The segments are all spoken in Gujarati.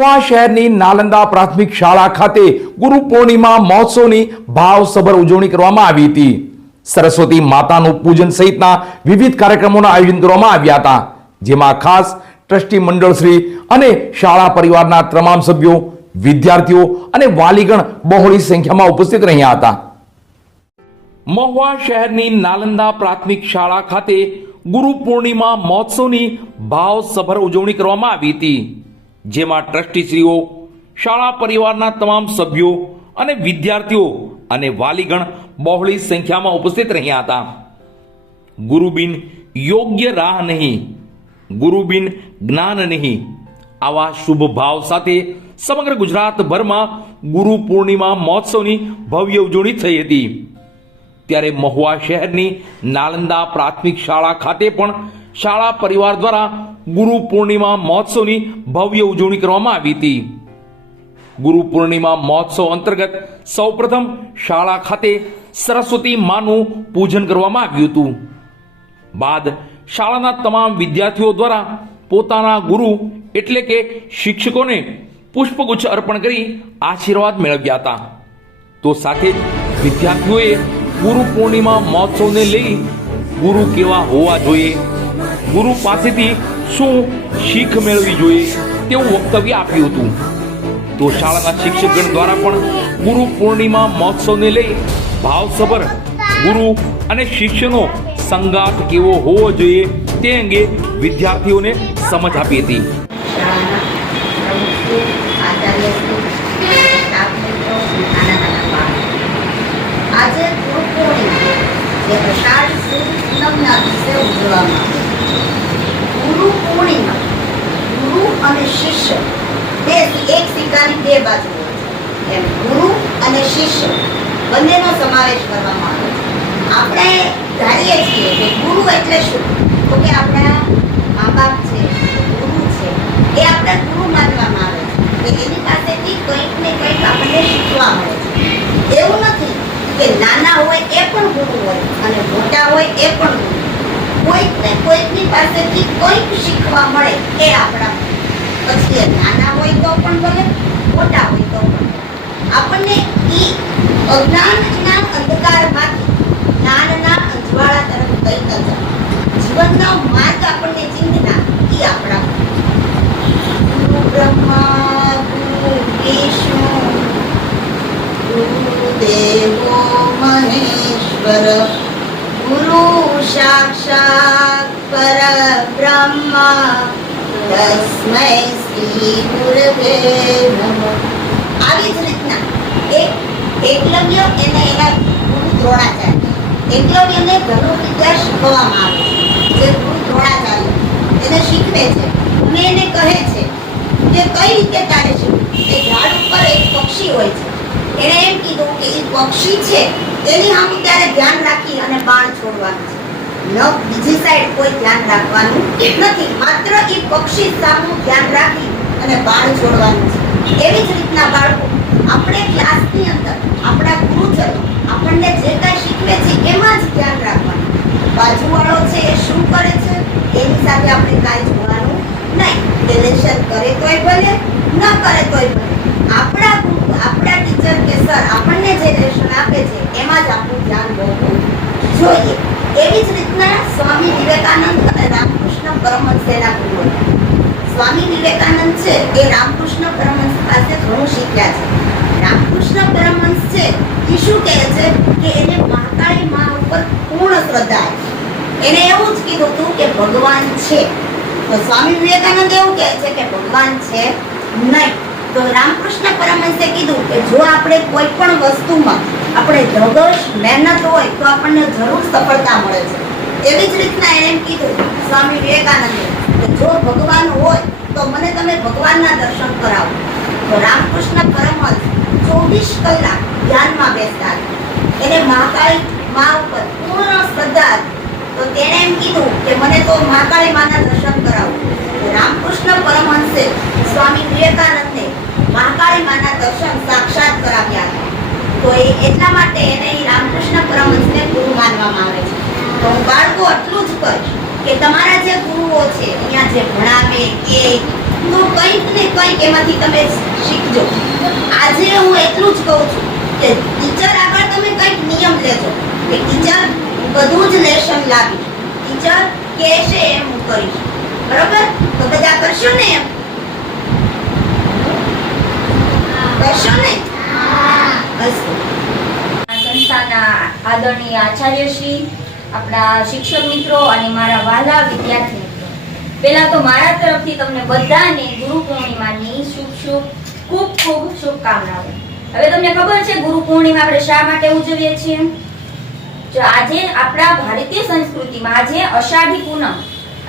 મહુવા શહેરની નાલંદા પ્રાથમિક શાળા ખાતે ગુરુ પૂર્ણિમા મહોત્સવની ભાવસભર ઉજવણી કરવામાં આવી હતી. સરસ્વતી માતાનું પૂજન સહિતના વિવિધ કાર્યક્રમોના આયોજન કરવામાં આવ્યા હતા, જેમાં ખાસ ટ્રસ્ટી મંડળ શ્રી અને શાળા પરિવારના તમામ સભ્યો, વિદ્યાર્થીઓ અને વાલીગણ બહોળી સંખ્યામાં ઉપસ્થિત રહ્યા હતા. મહુવા શહેરની નાલંદા પ્રાથમિક શાળા ખાતે ગુરુ પૂર્ણિમા મહોત્સવની ભાવસભર ઉજવણી કરવામાં આવી હતી, જેમાં ટ્રસ્ટીશ્રીઓ, શાળા પરિવારના તમામ સભ્યો અને વિદ્યાર્થીઓ અને વાલીગણ બહોળી સંખ્યામાં ઉપસ્થિત રહ્યા હતા. ગુરુબિન યોગ્ય રાહ નહીં, ગુરુબિન જ્ઞાન નહીં, આવા શુભ ભાવ સાથે સમગ્ર ગુજરાતભરમાં ગુરુ પૂર્ણિમા મહોત્સવની ભવ્ય ઉજવણી થઈ હતી. ત્યારે મહુવા શહેરની નાલંદા પ્રાથમિક શાળા ખાતે પણ શાળા પરિવાર દ્વારા ગુરુ પૂર્ણિમા મહોત્સવની ભવ્ય ઉજવણી કરવામાં આવી હતી. ગુરુ પૂર્ણિમા મહોત્સવ અંતર્ગત સૌપ્રથમ શાળા ખાતે સરસ્વતી માનું પૂજન કરવામાં આવ્યું હતું. બાદ શાળાના તમામ વિદ્યાર્થીઓ દ્વારા પોતાના ગુરુ એટલે કે શિક્ષકોને પુષ્પગુચ્છ અર્પણ કરી આશીર્વાદ મેળવ્યા હતા. તો સાથે વિદ્યાર્થીઓએ ગુરુ પૂર્ણિમા મહોત્સવને લઈ ગુરુ કેવા હોવા જોઈએ, ગુરુ પાસેથી શું શીખ મેળવવી જોઈએ તેવું વક્તવ્ય આપ્યું હતું. તો શાળાના શિક્ષકગણ દ્વારા પણ ગુરુ પૂર્ણિમા મહોત્સવને લઈ ભાવસભર ગુરુ અને શિષ્યનો સંગાથ કેવો હોવો જોઈએ તે અંગે વિદ્યાર્થીઓને સમજ આપી હતી. આજે ગુરુ પૂર્ણિમા જે અષાઢ સુદ પૂનમના દિવસે ઉજવવામાં ગુરુ પૂર્ણિમા, ગુરુ અને શિષ્ય બે એક સિક્કાની બે બાજુ હોય છે. એમ ગુરુ અને શિષ્ય બંનેનો સમાવેશ કરવામાં આવે છે. આપણે ધારીએ છીએ કે ગુરુ એટલે શું, તો કે આપણા મા બાપ છે, ગુરુ છે, એ આપણે ગુરુ માનવામાં આવે છે કે એની પાસેથી કંઈક ને કંઈક આપણને શીખવા મળે છે. એવું નથી કે નાના હોય એ પણ ગુરુ હોય અને મોટા હોય એ પણ ગુરુ. કોઈક ને કોઈકની પાસેથી કંઈક શીખવા મળે એ આપણા. પછી એ નાના હોય તો પણ ભલે, મોટા હોય તો પણ આપણને એ અજ્ઞાનના અંધકારમાંથી જ્ઞાનના અજવાળા તરફ કઈ ન જાય. જીવનનો માર્ગ આપણને ચિંતના એ આપણા. ગુરુ બ્રહ્મા ગુરુ વિષ્ણુ ગુરુદેવો મહેશ્વર ગુરુ સાક્ષાત પરબ્રહ્મ તસ્મૈ શ્રી ગુરવે નમઃ. આવી જ રીતના એકલવ્ય એને એના ગુરુ દ્રોણાચાર્ય, એકલવ્યને ધનુર્વિદ્યા શીખવવામાં આવે છે. જે ગુરુ દ્રોણાચાર્ય એને શીખવે છે અને એને કહે છે કે કઈ રીતે તારે શીખવું. એ ઝાડ ઉપર એક પક્ષી હોય છે, એણે એમ કીધું કે એ પક્ષી છે એની સામે ત્યારે ધ્યાન રાખી અને બાણ છોડવાનું છે, ન બીજી સાઈડ કોઈ ધ્યાન રાખવાનું નથી. માત્ર એ પક્ષી સામું ધ્યાન રાખી અને બાણ છોડવાનું છે. એવી જ રીતના બાળકો આપણે ક્લાસની અંદર આપણા ગુરુજનો આપણને જે કાંઈ શીખવે છે એમાં જ ધ્યાન રાખવાનું. બાજુવાળો છે એ શું કરે છે એની સાથે આપણે કાંઈ જોવાનું નહીં. એ લેશન કરે તોય ભલે, ન કરે તોય ભલે. આપણા ટીચર કે સર આપણને જે લેશન આપે છે એમાં જ આપણું ધ્યાન હોવું જોઈએ. એવી જ રીતના સ્વામી વિવેકાનંદ અને રામકૃષ્ણ પરમહંસ એના ગુરુ હતા. સ્વામી વિવેકાનંદ છે એ રામકૃષ્ણ પરમહંસ પાસે ઘણું શીખ્યા છે. રામકૃષ્ણ પરમહંસ છે એ શું કહે છે કે એને મહાકાળી મા ઉપર પૂર્ણ શ્રદ્ધા હતી. એને એવું જ કીધું હતું કે ભગવાન છે. તો સ્વામી વિવેકાનંદ એવું કહે છે કે ભગવાન છે નહીં. તો રામકૃષ્ણ પરમહંસે કીધું કે જો આપણે કોઈ પણ વસ્તુમાં આપણે ધગશ મહેનત હોય તો આપણને જરૂર સફળતા મળે છે. એવી જ રીતના એણે એમ કીધું સ્વામી વિવેકાનંદે કે જો ભગવાન હોય તો મને તમે ભગવાનના દર્શન કરાવો. તો રામકૃષ્ણ પરમહંસ 24 કલાક ધ્યાનમાં બેસતા હતા. એને મહાકાળી મા ઉપર પૂર્ણ શ્રદ્ધા હતી. તો તેણે એમ કીધું કે મને તો મહાકાળી માના દર્શન કરાવો. તો રામકૃષ્ણ પરમહંસે સ્વામી વિવેકાનંદને મહાકાળી માના દર્શન સાક્ષાત કરાવ્યા હતા. તો એટલા માટે એને રામકૃષ્ણ પરમહંસને ગુરુ માનવામાં આવે છે. તો હું બાળકો એટલું જ કહીશ કે તમારા જે ગુરુઓ છે અહીંયા જે ભણાવે એ તો કંઈક ને કંઈક એમાંથી તમે શીખજો. આજે હું એટલું જ કહું છું કે ટીચર આગળ તમે કંઈક નિયમ લેજો કે ટીચર બધું જ લેશન લાવી, ટીચર કહેશે એમ હું કરીશ. બરોબર? તો બધા કરશો ને એમ? કરશો ને? બસ. સંસ્થાના આદરણીય આચાર્યશ્રી, આપણા શિક્ષક મિત્રો અને મારા વહાલા વિદ્યાર્થી મિત્રો, પહેલા તો મારા તરફથી તમને બધાને ગુરુ પૂર્ણિમાની ખૂબ ખૂબ શુભકામનાઓ. હવે તમને ખબર છે ગુરુ પૂર્ણિમા આપણે શા માટે ઉજવીએ છીએ? જો આજે આપણા ભારતીય સંસ્કૃતિમાં આજે અષાઢી પૂનમ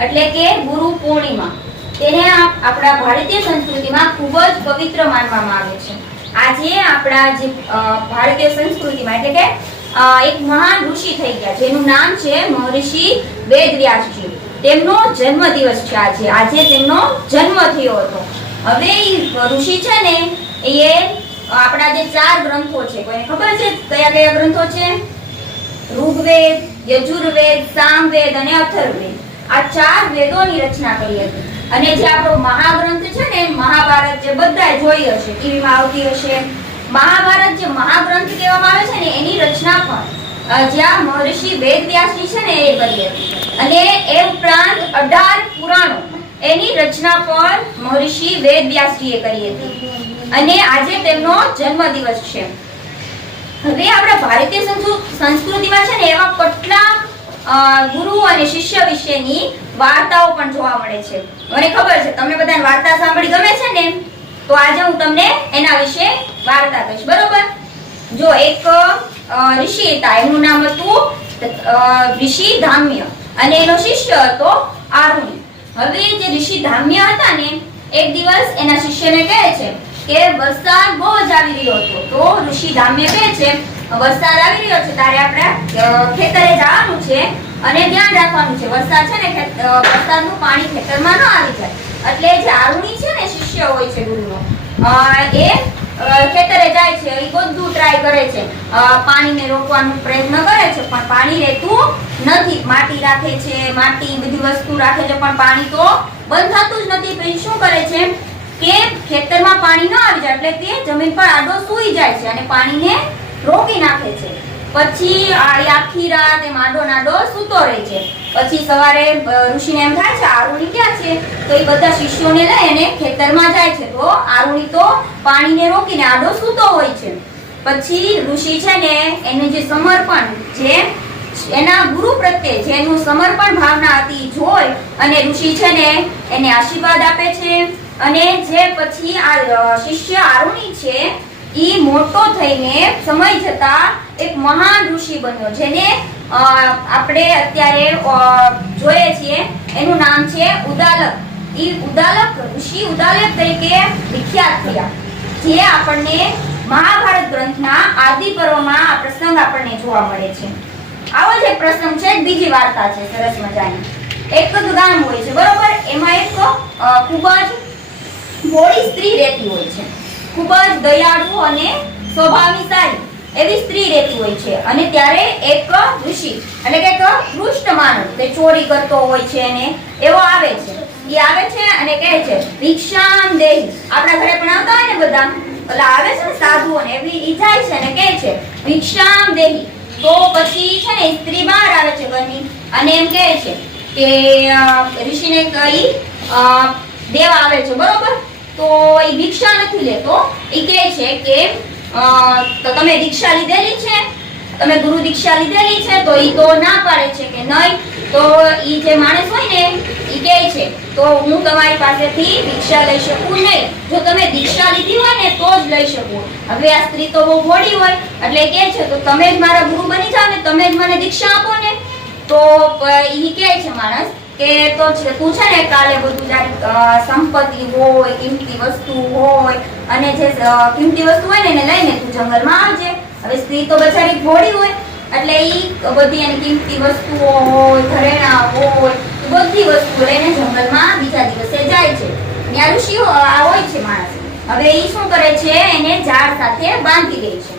એટલે કે ગુરુ પૂર્ણિમા, તેને આપણા ભારતીય સંસ્કૃતિમાં ખૂબ જ પવિત્ર માનવામાં આવે છે. આજે આપણા જે ભારતીય સંસ્કૃતિમાં એટલે કે એક મહાન ઋષિ થઈ ગયા જેનું નામ છે મહર્ષિ વેદવ્યાસજી. તેમનો જન્મદિવસ છે આજે. આજે તેમનો જન્મ થયો હતો. હવે એ ઋષિ છે ને એ આપણા જે 4 ગ્રંથો છે, કોઈને ખબર છે કયા કયા ગ્રંથો છે? ઋગ્વેદ, યજુર્વેદ, સામવેદ અને અથર્વવેદ. આ 4 વેદોની રચના કરી હતી. અને જે આપણો મહાગ્રંથ છે ને મહાભારત, જે બધાએ જોઈ હશે, ટીવીમાં આવતી હશે, મહાભારત જે મહાગ્રંથ કહેવામાં આવે છે ને એની રચના પણ જ્યાં મહર્ષિ વેદવ્યાસજી છે ને એ કરી હતી. અને એ ઉપરાંત 18 પુરાણો એની રચના પણ મહર્ષિ વેદવ્યાસજીએ કરી હતી. અને આજે તેમનો જન્મદિવસ છે. હવે આપણા ભારતીય સંસ્કૃતિમાં છે ને એવા કેટલા ગુરુ અને શિષ્ય વિશેની વાર્તાઓ પણ જોવા મળે છે. મને ખબર છે તમને બધાને વાર્તા સાંભળી ગમે છે ને, તો આજે હું તમને એના વિશે વાર્તા કહીશ. બરોબર? જો એક ઋષિ હતા, એનું નામ હતું ઋષિ ધામ્ય અને એનો શિષ્ય હતો આરુણી. હવે જે ઋષિ ધામ્ય હતા ને એક દિવસ એના શિષ્યને કહે છે કે વરસાદ બહુ જ આવી રહ્યો હતો. તો ઋષિ ધામ્ય કહે છે વરસાદ આવી રહ્યો છે, તારે આપણે ખેતરે જવાનું છે અને ધ્યાન રાખવાનું છે. વરસાદ છે ને વરસાદનું પાણી ખેતરમાં ન આવી જાય. એટલે જે આરુણી છે ને શિષ્ય હોય છે ગુરુનો, એ ખેતરે જાય છે, એ બધું ટ્રાય કરે છે, પાણીને રોકવાનો પ્રયત્ન કરે છે, પણ પાણી રહેતું નથી. માટી રાખે છે, માટી બધી વસ્તુ રાખે છે, પણ પાણી તો બંધ થતું જ નથી. પછી શું કરે છે કે ખેતરમાં પાણી ન આવી જાય એટલે તે જમીન પર આડો સૂઈ જાય છે અને પાણીને રોકી નાખે છે. પછી આખી રાત એમ આડો નાડો સૂતો રહે છે. પછી સવારે ઋષિને એમ થાય છે આરુણી ક્યાં છે? તો એ બધા શિષ્યોને લઈ અને ખેતરમાં જાય છે. તો આરુણી તો પાણીને રોકીને આડો સૂતો હોય છે. પછી ઋષિ છે ને એનું જે સમર્પણ, જે એના ગુરુ પ્રત્યે જેનું સમર્પણ ભાવના હતી જોઈ અને ઋષિ છે ને એને આશીર્વાદ આપે છે. અને જે પછી આ શિષ્ય આરુણી છે ઈ મોટો થઈને સમય જતા એક મહાન ઋષિ બન્યો, જેને આપણે અત્યારે જોઈએ છીએ. એનું નામ છે ઉદાલક. ઈ ઉદાલક ઋષિ ઉદાલક તરીકે વિખ્યાત થયા, જે આપણને મહાભારત ગ્રંથના આદિ પર્વમાં આ પ્રસંગ આપણને જોવા મળે છે. આવો જ એક પ્રસંગ છે, બીજી વાર્તા છે સરસ મજાની. એક ગામ હોય છે, બરોબર? એમાં એક ખૂબ જ ભોળી સ્ત્રી રહેતી હોય છે. ખૂબ જ દયાળુ અને સ્વભાવની સારી એવી સ્ત્રી રહેતી હોય છે. અને ત્યારે એક ઋષિ એટલે કે એક દુષ્ટ માનવ, તે ચોરી કરતો હોય છે ને એવો આવે છે. એ આવે છે અને કહે છે ભિક્ષામ દેહી. આપણા ઘરે પણ આવતા હોય ને બધા, એટલે આવે છે ને સાધુ, અને એવી ઈ જાય છે અને કહે છે ભિક્ષામ દેહી. તો પછી છે ને સ્ત્રી બહાર આવે છે ઘરની અને એમ કહે છે કે ઋષિને કઈ દેવા આવે છે, બરોબર? તો એ ભિક્ષા નથી લેતો. એ કહે છે કે તો તમે દીક્ષા લીધેલી છે, તમે ગુરુ દીક્ષા લીધેલી છે? તો ઈ તો ના પાડે છે કે નહીં. તો ઈ જે માણસ હોય ને ઈ કહે છે તો હું તમારી પાસેથી દીક્ષા લઈ શકું નહીં. જો તમે દીક્ષા લીધી હોય ને તો જ લઈ શકું. હવે આ સ્ત્રી તો બહુ ભોળી હોય એટલે કહે છે તો તમે જ મારા ગુરુ બની જાઓ ને, તમે જ મને દીક્ષા આપો ને. તો ઈ કહે છે માણસ કે તો તું છે ને કાલે બધું તારી સંપત્તિ હોય, કિંમતી વસ્તુ હોય, અને જે કિંમતી વસ્તુ હોય ને એને લઈને તું જંગલમાં આવજે. હવે સ્ત્રી તો બચારી ભોળી હોય એટલે ઈ બધી એની કિંમતી વસ્તુઓ હોય, ઘરેણા હોય, બધી વસ્તુ લઈને જંગલમાં બીજા દિવસે જાય છે. ત્યાં ઋષિ હોય છે માણસ. હવે ઈ શું કરે છે, એને ઝાડ સાથે બાંધી દે છે.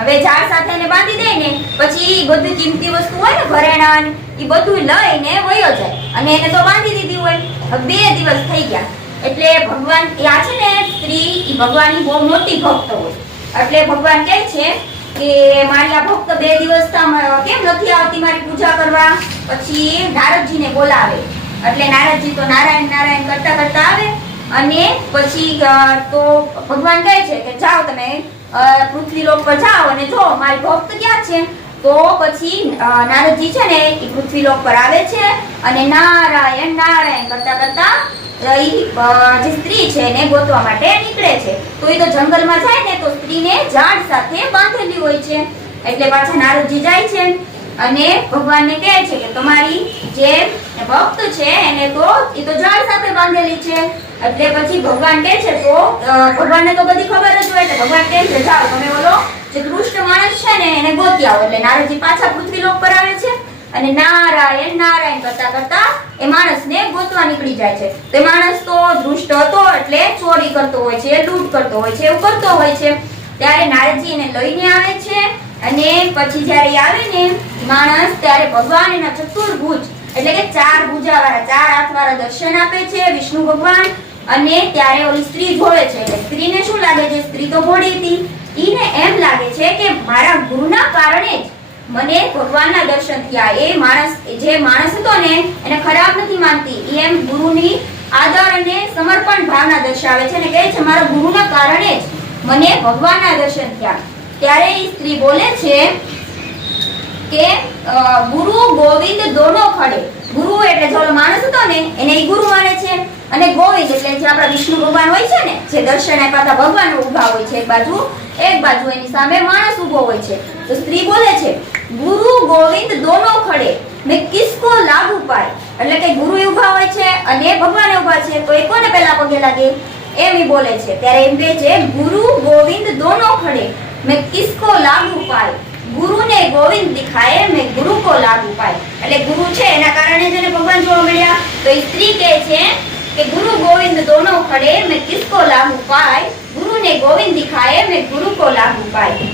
હવે ઝાડ સાથે એને બાંધી દે ને પછી બધી કિંમતી વસ્તુ હોય ને ઘરેણા એ બધું લઈને વયો જાય. અને એને તો બાંધી દીધી હોય. 2 દિવસ થઈ ગયા. એટલે ભગવાન આ છે ને સ્ત્રી ઈ ભગવાનની બહુ મોટી ભક્ત હોય, એટલે ભગવાન કહે છે કે મારી આ ભક્ત 2 દિવસથી કેમ નથી આવતી મારી પૂજા કરવા. પછી નારદજીને બોલાવે, એટલે નારદજી તો નારાયણ નારાયણ કરતા કરતા આવે અને પછી તો ભગવાન કહે છે કે જાઓ તમે પૃથ્વીલોક પર જાઓ અને જો મારી ભક્ત ક્યાં છે. તો પછી નારદજી છે ને એ પૃથ્વીલોક પર આવે છે અને નારાયણ નારાયણ કરતા કરતા જે સ્ત્રી છે એને ગોતવા માટે નીકળે છે. તો એ તો જંગલમાં જાય ને તો સ્ત્રીને ઝાડ સાથે બાંધેલી હોય છે, એટલે પાછા નારદજી જાય છે અને ભગવાનને કહે છે કે તમારી જે ભક્ત છે એને તો એ તો ઝાડ સાથે બાંધેલી છે. એટલે પછી ભગવાન કહે છે તો ભગવાનને તો બધી ખબર જ હોય, એટલે ભગવાન કહે છે જાઓ તમે ઓલો જે દુષ્ટ માણસ છે ને એને ગોતી આવો. એટલે નારદજી પાછા પૃથ્વીલોક પર આવે છે અને નારાયણ નારાયણ કરતા કરતા એ માણસને ગોતવા નીકળી જાય છે. તો એ માણસ તો દુષ્ટ હતો એટલે ચોરી કરતો હોય છે, લૂંટ કરતો હોય છે, એવું કરતો હોય છે. ત્યારે નારદજી એને લઈને આવે છે અને પછી જ્યારે આવે ને માણસ ત્યારે ભગવાન એના ચતુર્ભુજ એટલે કે 4 ભુજાવાળા 4 હાથવાળા દર્શન આપે છે વિષ્ણુ ભગવાન. અને ત્યારે ઓલી સ્ત્રી જોવે છે, એટલે સ્ત્રીને શું લાગે છે, સ્ત્રી તો ભોળી હતી, ઈને એમ લાગે છે કે મારા ગુરુના કારણે જ મને ભગવાનના દર્શન થયા. એ માણસ જે માણસ હતો ને એને ખરાબ નથી માનતી, એ એમ ગુરુની આદર અને સમર્પણ ભાવના દર્શાવે છે અને કહે છે મારા ગુરુના કારણે જ મને ભગવાનના દર્શન થયા. ત્યારે એ સ્ત્રી બોલે છે કે ગુરુ ગોવિંદ દોનો ખડે. ગુરુ એટલે જે ઓલો માણસ હતો ને એને એ ગુરુ માને છે અને ગોવિંદ એટલે જે આપણા વિષ્ણુ ભગવાન હોય છે ને જે દર્શન આપ્યા હતા ભગવાન ઊભા હોય છે, એક બાજુ એની સામે માણસ ઊભો હોય છે. તો સ્ત્રી બોલે છે ગુરુ ગોવિંદ દોનો ખડે મેં કિસકો લાગુ પાય. એટલે કે ગુરુ ઊભા હોય છે અને ભગવાન ઊભા છે, તો એ કોને પહેલા પગે લાગે એમ ઈ બોલે છે. ત્યારે એમ કહે છે ગુરુ ગોવિંદ દોનો ખડે મેં કિસકો લાગુ પાય, ગુરુ ને ગોવિંદ દિખાય મેં ગુરુ કો લાગુ પાય. એટલે ગુરુ છે એના કારણે જ એને ભગવાન જોવા મળ્યા. તો એ સ્ત્રી કહે છે કે ગુરુ ગોવિંદ દોનો ખડે મેં કિસકો લાગુ પાય, ગુરુ ને ગોવિંદ દિખાય મેં ગુરુ કો લાગુ પાય.